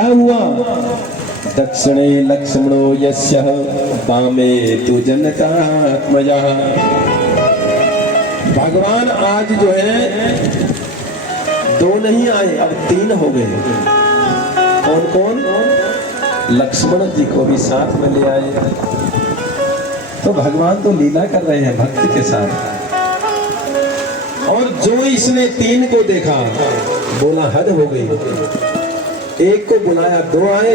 क्या हुआ? दक्षिणे लक्ष्मणो यस्य वामे तु जनकात्मजः। भगवान आज जो है 2 नहीं आए, अब 3 हो गए। कौन कौन? लक्ष्मण जी को भी साथ में ले आए। तो भगवान तो लीला कर रहे हैं भक्त के साथ। और जो इसने 3 को देखा बोला हद हो गई। 1 को बुलाया 2 आए,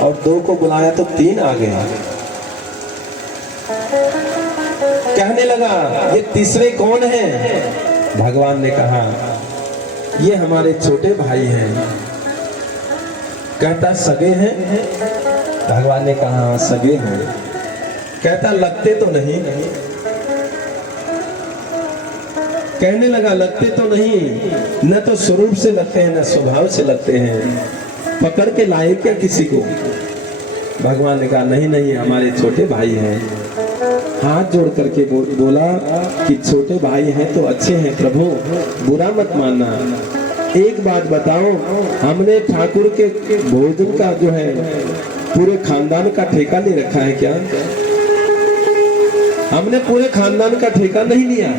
और 2 को बुलाया तो 3 आ गए। कहने लगा ये तीसरे कौन है? भगवान ने कहा ये हमारे छोटे भाई हैं। कहता सगे हैं? भगवान ने कहा सगे हैं। कहता लगते तो नहीं? कहने लगा लगते तो नहीं, न तो स्वरूप से लगते हैं न स्वभाव से लगते हैं। पकड़ के लाए क्या किसी को? भगवान ने कहा नहीं नहीं हमारे छोटे भाई हैं। हाथ जोड़ करके बोला कि छोटे भाई हैं तो अच्छे हैं प्रभु, बुरा मत मानना। एक बात बताओ, हमने ठाकुर के भोजन का जो है पूरे खानदान का ठेका ले रखा है क्या? हमने पूरे खानदान का ठेका नहीं लिया।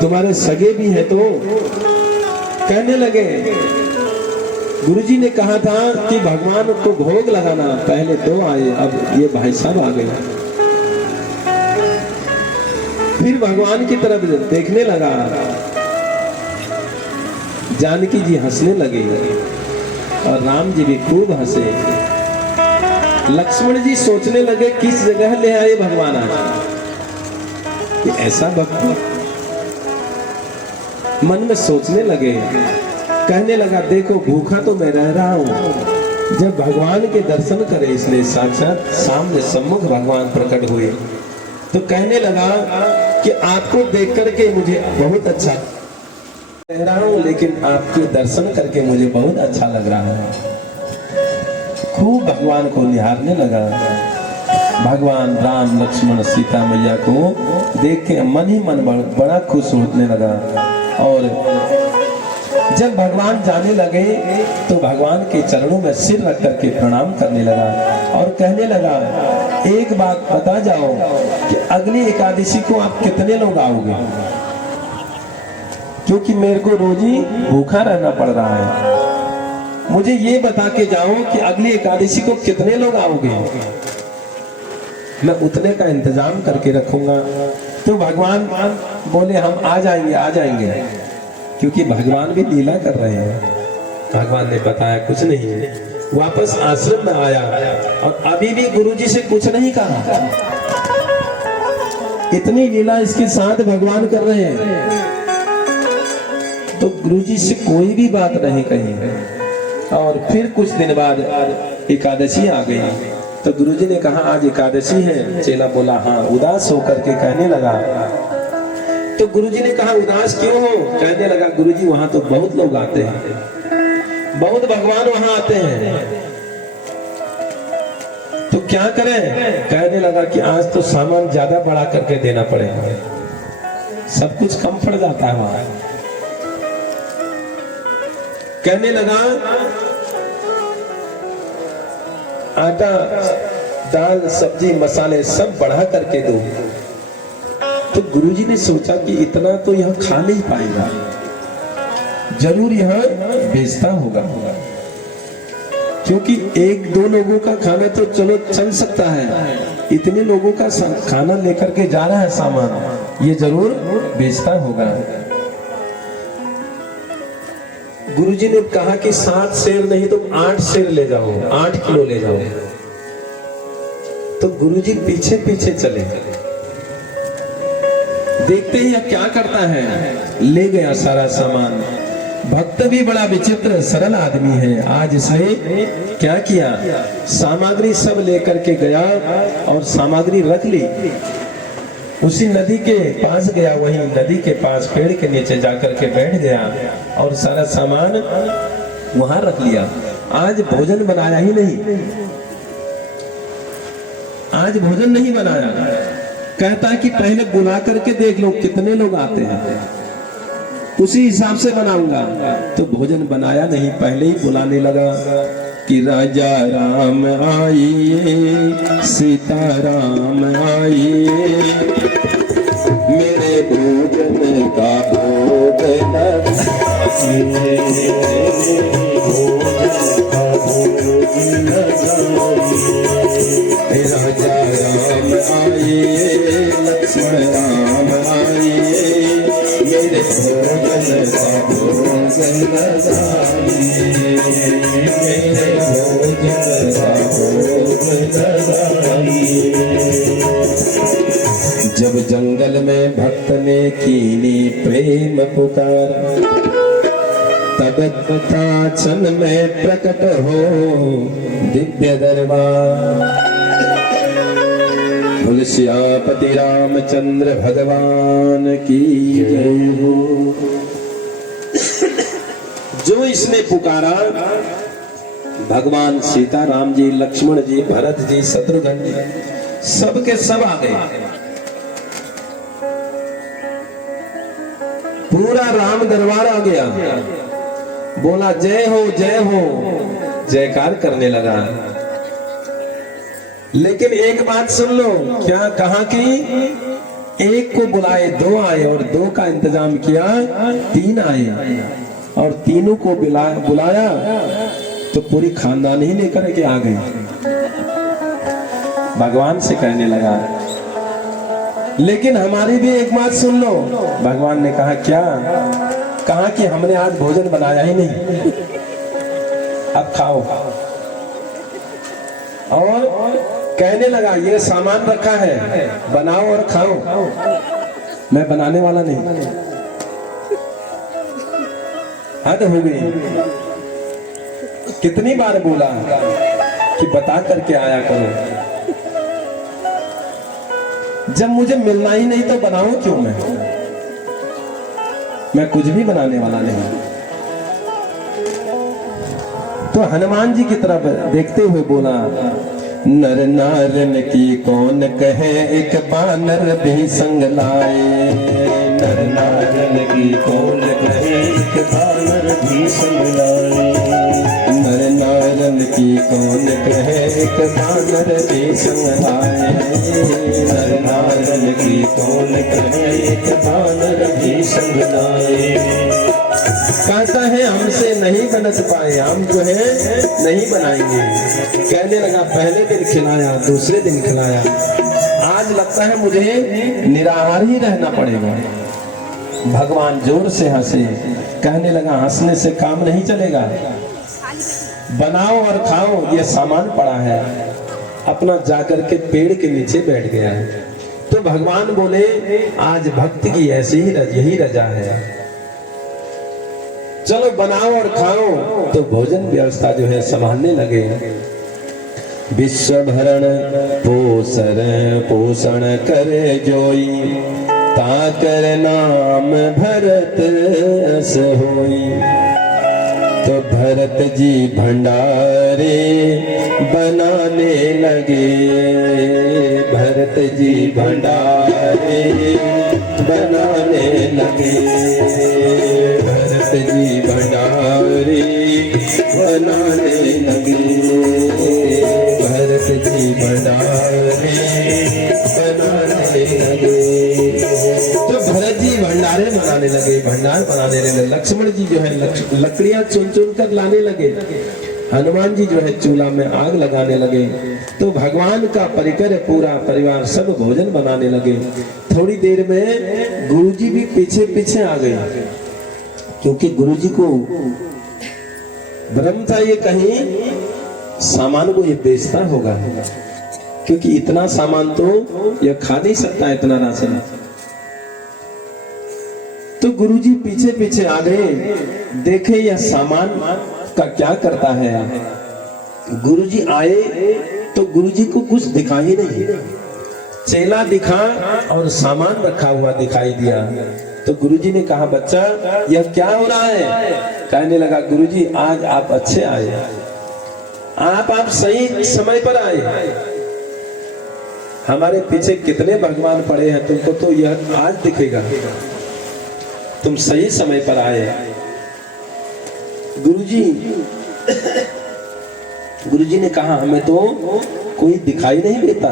तुम्हारे सगे भी है तो? कहने लगे गुरुजी ने कहा था कि भगवान को भोग लगाना, पहले 2 आए, अब ये भाई साहब आ गए। फिर भगवान की तरफ देखने लगा। जानकी जी हंसने लगे और राम जी भी खूब हंसे। लक्ष्मण जी सोचने लगे किस जगह ले आए भगवान आज, कि ऐसा भक्त। मन में सोचने लगे। कहने लगा देखो भूखा तो मैं रह रहा हूं। जब भगवान के दर्शन करे, इसलिए साक्षात सामने सम्मुख भगवान प्रकट हुए, तो कहने लगा कि आपको देख करके मुझे बहुत अच्छा रह रहा हूं, लेकिन आपके दर्शन करके मुझे बहुत अच्छा लग रहा है। खूब भगवान को निहारने लगा। भगवान राम लक्ष्मण सीता मैया को देख के मन ही मन बड़ा खुश होने लगा। और जब भगवान जाने लगे तो भगवान के चरणों में सिर रख करके प्रणाम करने लगा और कहने लगा एक बात बता जाओ कि अगली एकादशी को आप कितने लोग आओगे? क्योंकि मेरे को रोज ही भूखा रहना पड़ रहा है। मुझे ये बता के जाओ कि अगली एकादशी को कितने लोग आओगे, मैं उतने का इंतजाम करके रखूंगा। तो भगवान बोले हम आ जाएंगे, क्योंकि भगवान भी लीला कर रहे हैं। भगवान ने बताया कुछ नहीं, वापस आश्रम में आया और अभी भी गुरुजी से कुछ नहीं कहा। इतनी लीला इसके साथ भगवान कर रहे हैं, तो गुरुजी से कोई भी बात नहीं कही। और फिर कुछ दिन बाद एकादशी आ गई, तो गुरुजी ने कहा आज एकादशी है। चेला बोला हाँ। उदास होकर के कहने लगा, तो गुरुजी ने कहा उदास क्यों हो? कहने लगा गुरुजी वहां तो बहुत लोग आते हैं, बहुत भगवान वहां आते हैं, तो क्या करें? कहने लगा कि आज तो सामान ज्यादा बढ़ा करके देना पड़ेगा, सब कुछ कम पड़ जाता है वहां। कहने लगा आटा दाल सब्जी मसाले सब बढ़ा करके दो। तो गुरुजी ने सोचा कि इतना तो यह खा नहीं पाएगा, जरूर यह बेचता होगा, क्योंकि 1-2 लोगों का खाना तो चलो चल सकता है, इतने लोगों का खाना लेकर के जा रहा है सामान, ये जरूर बेचता होगा। गुरुजी ने कहा कि 7 सेर नहीं तो 8 सेर ले जाओ, 8 किलो ले जाओ। तो गुरुजी पीछे पीछे चले, देखते ही क्या करता है, ले गया सारा सामान। भक्त भी बड़ा विचित्र सरल आदमी है। आज इसने क्या किया, सामग्री सब लेकर के गया और सामग्री रख ली। उसी नदी के पास गया, वहीं नदी के पास पेड़ के नीचे जाकर के बैठ गया और सारा सामान वहां रख लिया। आज भोजन बनाया ही नहीं, आज भोजन नहीं बनाया। कहता है कि पहले बुला करके देख लो कितने लोग आते हैं। उसी हिसाब से बनाऊंगा। तो भोजन बनाया नहीं, पहले ही बुलाने लगा कि राजा राम आइए, सीता राम आइए, मेरे भोजन का भोग लगाइए, राजा राम आइए, लक्ष्मण राम आइए, मेरे भोजन का भोग लगाइए, मेरे भोजन का भोग लगाइए। जब जंगल में भक्त ने कीनी प्रेम पुकार, तब तथा क्षण में प्रकट हो दिव्य दरबार। तुलसियापति रामचंद्र भगवान की जय हो। जो इसने पुकारा, भगवान सीता राम जी, लक्ष्मण जी, भरत जी, शत्रुघ्न जी, सबके सब आ गए। पूरा राम दरबार आ गया, बोला जय हो जय हो, जयकार करने लगा। लेकिन एक बात सुन लो, क्या कहा कि एक को बुलाए दो आए, और दो का इंतजाम किया तीन आए, और तीनों को बुलाया तो पूरी खानदान ही लेकर के आ गए। भगवान से कहने लगा, लेकिन हमारी भी एक बात सुन लो। भगवान ने कहा क्या? कहा कि हमने आज भोजन बनाया ही नहीं, अब खाओ। और कहने लगा ये सामान रखा है, बनाओ और खाओ, मैं बनाने वाला नहीं। हद हो गई। कितनी बार बोला कि बता करके आया करो, जब मुझे मिलना ही नहीं तो बनाऊं क्यों? मैं कुछ भी बनाने वाला नहीं। तो हनुमान जी की तरफ देखते हुए बोला, नर नारन की कौन कहे, एक बानर भी संग लाए। नर नारन की कौन कहे, एक बानर भी संग लाए। नर नारन की कौन कहे, एक बानर भी संग लाए। नर नारन की कौन कहे, एक बानर भी संग लाए। कहता है हमसे नहीं बनत पाए, हम जो है नहीं बनाएंगे। कहने लगा पहले दिन खिलाया, दूसरे दिन खिलाया, आज लगता है मुझे निराहार ही रहना पड़ेगा। भगवान जोर से हंसे, कहने लगा हंसने से काम नहीं चलेगा, बनाओ और खाओ, ये सामान पड़ा है। अपना जाकर के पेड़ के नीचे बैठ गया है। तो भगवान बोले आज भक्त की ऐसी ही यही रजा है, चलो बनाओ और खाओ। तो भोजन व्यवस्था जो है संभालने लगे। विश्व भरण पोषण करे जोई, ताकर नाम भरत अस होई। तो भरत जी भंडारे बनाने लगे, भरत जी भंडारे बनाने लगे। भरत जी भंडारे बनाने लगे। भरत जी भंडारे बनाने लगे। तो भरत जी भंडारे बनाने लगे, भंडार बनाने लगे। लक्ष्मण जी जो है लकड़ियां चुन चुन कर लाने लगे। हनुमान जी जो है चूल्हा में आग लगाने लगे। तो भगवान का परिकर पूरा परिवार सब भोजन बनाने लगे। थोड़ी देर में गुरुजी भी पीछे पीछे आ गए, क्योंकि गुरुजी को भ्रम था ये कहीं सामान को ये बेचता होगा, क्योंकि इतना सामान तो ये खा नहीं सकता, इतना राशन। तो गुरुजी पीछे पीछे आ गए, देखे यह सामान का क्या करता है। गुरुजी आए तो गुरुजी को कुछ दिखाई नहीं, चेला दिखा और सामान रखा हुआ दिखाई दिया। तो गुरुजी ने कहा बच्चा यह क्या हो रहा है? कहने लगा गुरुजी आज आप अच्छे आए, आप सही समय पर आए। हमारे पीछे कितने भगवान पड़े हैं, तुमको तो यह आज दिखेगा। तुम सही समय पर आए। गुरुजी ने कहा हमें तो कोई दिखाई नहीं देता,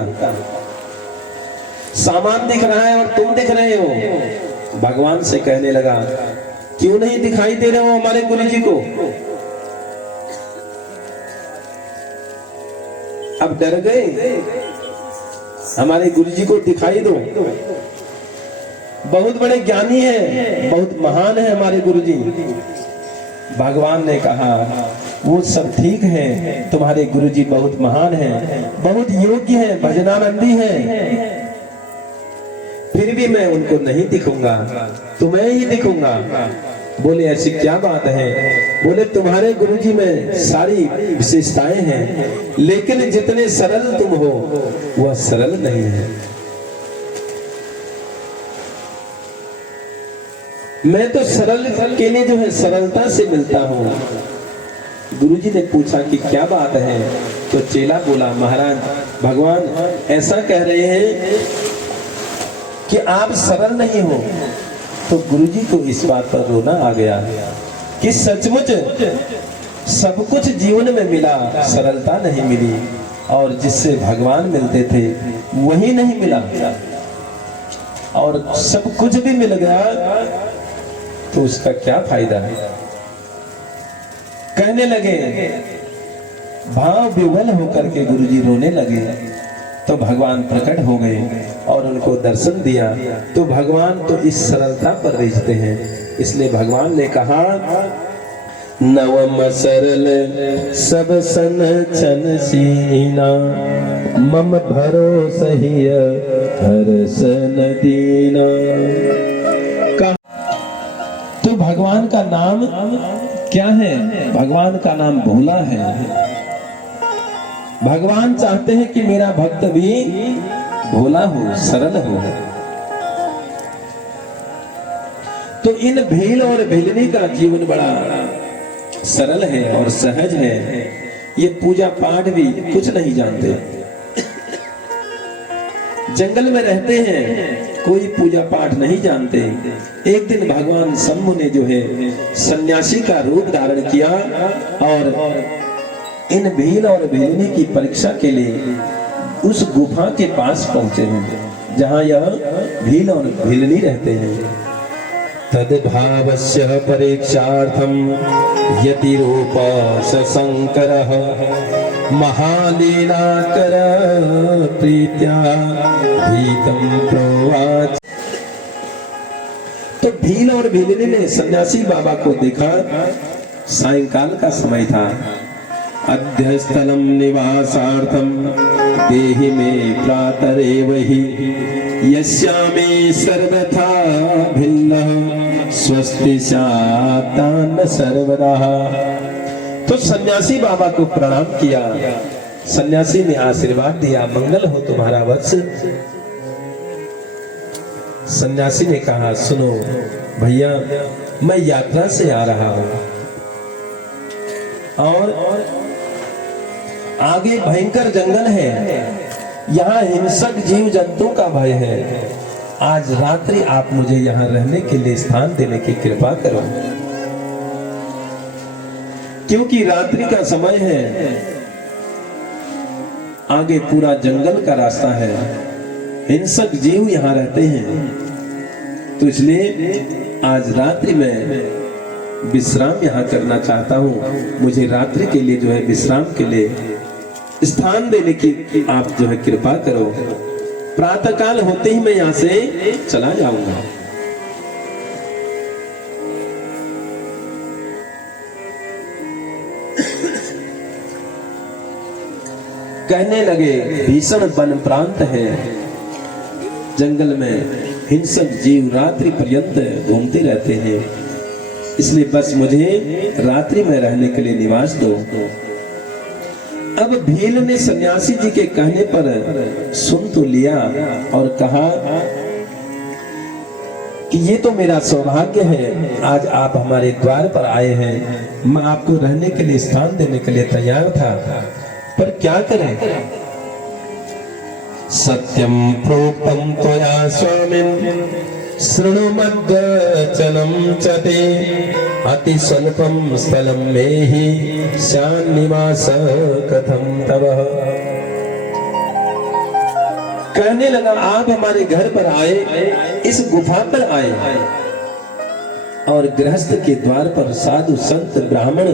सामान दिख रहा है और तुम दिख रहे हो। भगवान से कहने लगा क्यों नहीं दिखाई दे रहे हो हमारे गुरुजी को? अब डर गए, हमारे गुरुजी को दिखाई दो, बहुत बड़े ज्ञानी हैं, बहुत महान है हमारे गुरुजी। भगवान ने कहा वो सब ठीक है, तुम्हारे गुरुजी बहुत महान हैं, बहुत योग्य हैं, भजनानंदी हैं, फिर भी मैं उनको नहीं दिखूंगा, तुम्हें ही दिखूंगा। बोले ऐसी क्या बात है? बोले तुम्हारे गुरुजी में सारी विशेषताएं हैं, लेकिन जितने सरल तुम हो वह सरल नहीं है। मैं तो सरल के लिए जो है सरलता से मिलता हूँ। गुरुजी ने पूछा कि क्या बात है? तो चेला बोला महाराज भगवान ऐसा कह रहे हैं कि आप सरल नहीं हो। तो गुरुजी को इस बात पर रोना आ गया कि सचमुच सब कुछ जीवन में मिला, सरलता नहीं मिली, और जिससे भगवान मिलते थे वही नहीं मिला, और सब कुछ भी मिल गया तो उसका क्या फायदा है? कहने लगे, भाव विवल होकर के गुरुजी रोने लगे। तो भगवान प्रकट हो गए और उनको दर्शन दिया। तो भगवान तो इस सरलता पर रिझते हैं, इसलिए भगवान ने कहा नवम सरल सब सन छन सीना, मम भरोसा ही हर्ष न दीना। तो भगवान का नाम क्या है? भगवान का नाम भोला है। भगवान चाहते हैं कि मेरा भक्त भी भोला हो, सरल हो। तो इन भील और भीलनी का जीवन बड़ा सरल है और सहज है। ये पूजा पाठ भी कुछ नहीं जानते, जंगल में रहते हैं, कोई पूजा पाठ नहीं जानते। एक दिन भगवान शंभु ने जो है सन्यासी का रूप धारण किया और इन भील और भीलनी की परीक्षा के लिए उस गुफा के पास पहुंचे हैं जहां यह भील और भीलनी रहते हैं। तद्भावस्य परीक्षार्थम यति रूप शंकरः महालीलाकर प्रीत्या भीतम प्रोवाच। तो भील और भीलनी ने सन्यासी बाबा को देखा। सायंकाल का समय था। अध्यस्थलम निवासार्थम देहि में प्रातरेव हि यस्यामे सर्वथा भिन्न स्वस्ति शातान सर्वदा। तो सन्यासी बाबा को प्रणाम किया। सन्यासी ने आशीर्वाद दिया, मंगल हो तुम्हारा वत्स। सन्यासी ने कहा सुनो भैया, मैं यात्रा से आ रहा हूं और आगे भयंकर जंगल है, यहाँ हिंसक जीव जंतु का भय है। आज रात्रि आप मुझे यहाँ रहने के लिए स्थान देने की कृपा करो, क्योंकि रात्रि का समय है, आगे पूरा जंगल का रास्ता है, हिंसक जीव यहाँ रहते हैं। तो इसलिए आज रात्रि में विश्राम यहाँ करना चाहता हूँ। मुझे रात्रि के लिए जो है विश्राम के लिए स्थान देने की आप जो है कृपा करो। प्रातः काल होते ही मैं यहाँ से चला जाऊंगा। कहने लगे भीषण वन प्रांत है, जंगल में हिंसक जीव रात्रि पर्यंत घूमते रहते हैं, इसलिए बस मुझे रात्रि में रहने के लिए निवास दो। अब भील ने सन्यासी जी के कहने पर सुन तो लिया और कहा कि ये तो मेरा सौभाग्य है, आज आप हमारे द्वार पर आए हैं, मैं आपको रहने के लिए स्थान देने के लिए तैयार था, पर क्या करें? सत्यम प्रोक्तम त्वया स्वामिन् शृणुमद्वचनं च ते अति स्वल्पं स्थलं मेहि स्यान्निवास कथं तव। कहने लगा आप हमारे घर पर आए, इस गुफा पर आए और गृहस्थ के द्वार पर साधु संत ब्राह्मण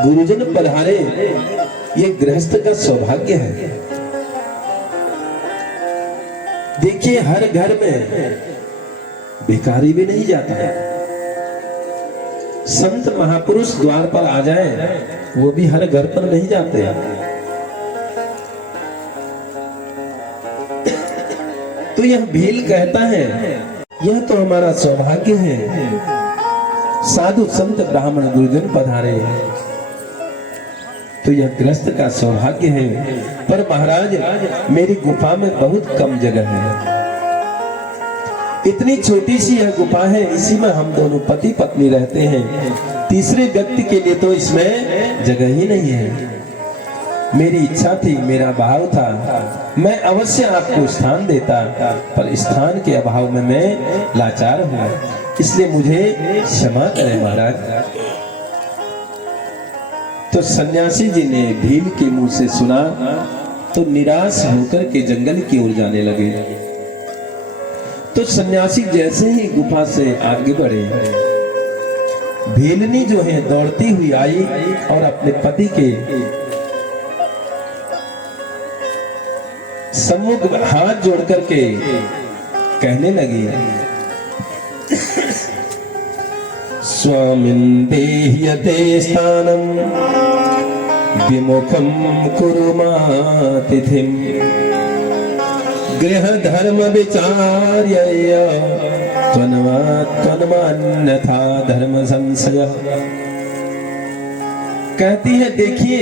गुरुजन पधारे, ये गृहस्थ का सौभाग्य है। देखिए हर घर में भिखारी भी नहीं जाता है, संत महापुरुष द्वार पर आ जाए वो भी हर घर पर नहीं जाते हैं। तो यह भील कहता है यह तो हमारा सौभाग्य है, साधु संत ब्राह्मण गुरुजन पधारे, तो यह गृहस्थ का सौभाग्य है। पर महाराज मेरी गुफा में बहुत कम जगह है, इतनी छोटी सी यह गुफा है, इसी में हम दोनों पति पत्नी रहते हैं, तीसरे व्यक्ति के लिए तो इसमें जगह ही नहीं है। मेरी इच्छा थी, मेरा भाव था, मैं अवश्य आपको स्थान देता, पर स्थान के अभाव में मैं लाचार हूं, इसलिए मुझे क्षमा करें महाराज। तो सन्यासी जी ने भील के मुंह से सुना तो निराश होकर के जंगल की ओर जाने लगे। तो सन्यासी जैसे ही गुफा से आगे बढ़े, भीलनी जो है दौड़ती हुई आई और अपने पति के सम्मुख हाथ जोड़ करके कहने लगी, स्वामिन् देह्यते स्थानं विमुखं कुरु मातिथिं गृह धर्म विचार्य त्वन्मान्यथा धर्म संशय। कहती है देखिए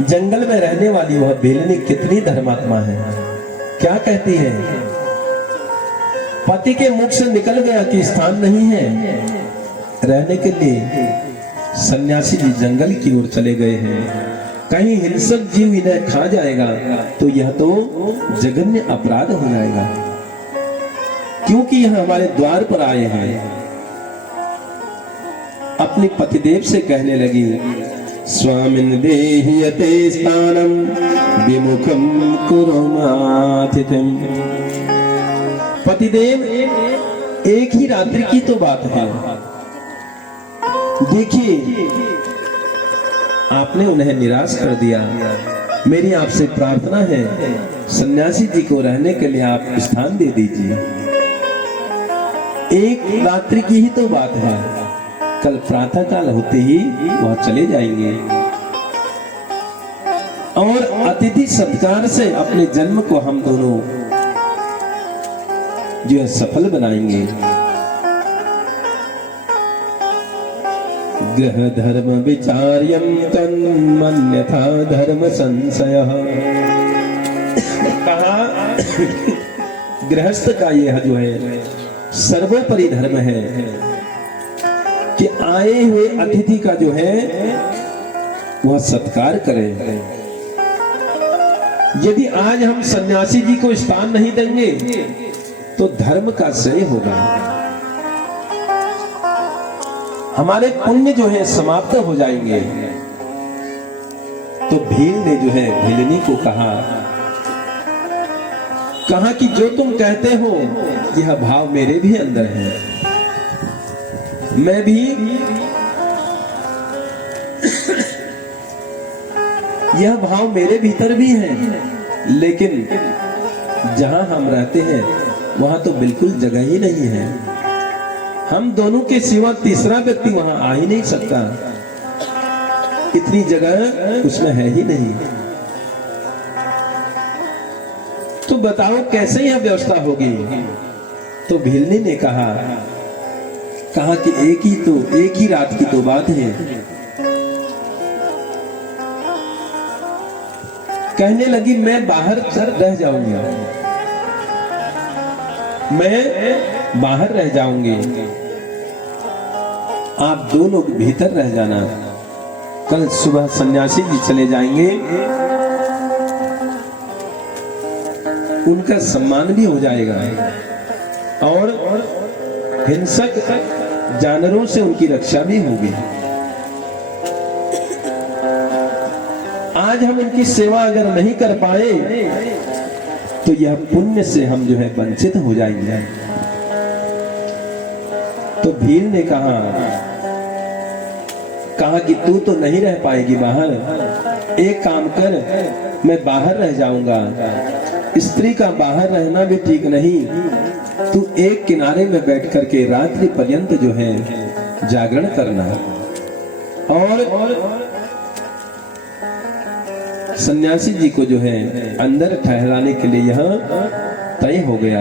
जंगल में रहने वाली वह भीलनी कितनी धर्मात्मा है। क्या कहती है, पति के मुख से निकल गया कि स्थान नहीं है रहने के लिए, सन्यासी जी जंगल की ओर चले गए हैं। कहीं हिंसक जीव इन्हें खा जाएगा तो यह तो जघन्य अपराध हो जाएगा, क्योंकि यह हमारे द्वार पर आए हैं। अपने पतिदेव से कहने लगी, स्वामिन् देह्यते स्थानं विमुखं कुरु मातिथिं। पतिदेव एक ही रात्रि की तो बात है, देखिए आपने उन्हें निराश कर दिया, मेरी आपसे प्रार्थना है सन्यासी जी को रहने के लिए आप स्थान दे दीजिए। एक रात्रि की ही तो बात है, कल प्रातः काल होते ही वह चले जाएंगे और अतिथि सत्कार से अपने जन्म को हम दोनों जो सफल बनाएंगे। गृह धर्म विचार्यं तन्मन्यथा धर्म संशयः। कहा गृहस्थ का यह जो है सर्वोपरि धर्म है कि आए हुए अतिथि का जो है वह सत्कार करें। यदि आज हम सन्यासी जी को स्थान नहीं देंगे तो धर्म का क्षय होगा, हमारे पुण्य जो है समाप्त हो जाएंगे। तो भील ने जो है भीलनी को कहा कि जो तुम कहते हो यह भाव मेरे भी अंदर है, मैं भी यह भाव मेरे भीतर भी है, लेकिन जहां हम रहते हैं वहां तो बिल्कुल जगह ही नहीं है, हम दोनों के सिवा तीसरा व्यक्ति वहां आ ही नहीं सकता, इतनी जगह उसमें है ही नहीं। तो बताओ कैसे यह व्यवस्था होगी। तो भीलनी ने कहा कि एक ही रात की तो बात है। कहने लगी मैं बाहर रह जाऊंगी, मैं बाहर रह जाऊंगी, आप दो लोग भीतर रह जाना, कल सुबह सन्यासी जी चले जाएंगे, उनका सम्मान भी हो जाएगा और हिंसक जानवरों से उनकी रक्षा भी होगी। आज हम उनकी सेवा अगर नहीं कर पाए तो यह पुण्य से हम जो है वंचित हो जाएंगे। तो भील ने कहा कि तू तो नहीं रह पाएगी बाहर, एक काम कर, मैं बाहर रह जाऊंगा। स्त्री का बाहर रहना भी ठीक नहीं, तू एक किनारे में बैठ करके रात्रि पर्यंत जो है जागरण करना। और सन्यासी जी को जो है अंदर ठहराने के लिए यह तय हो गया।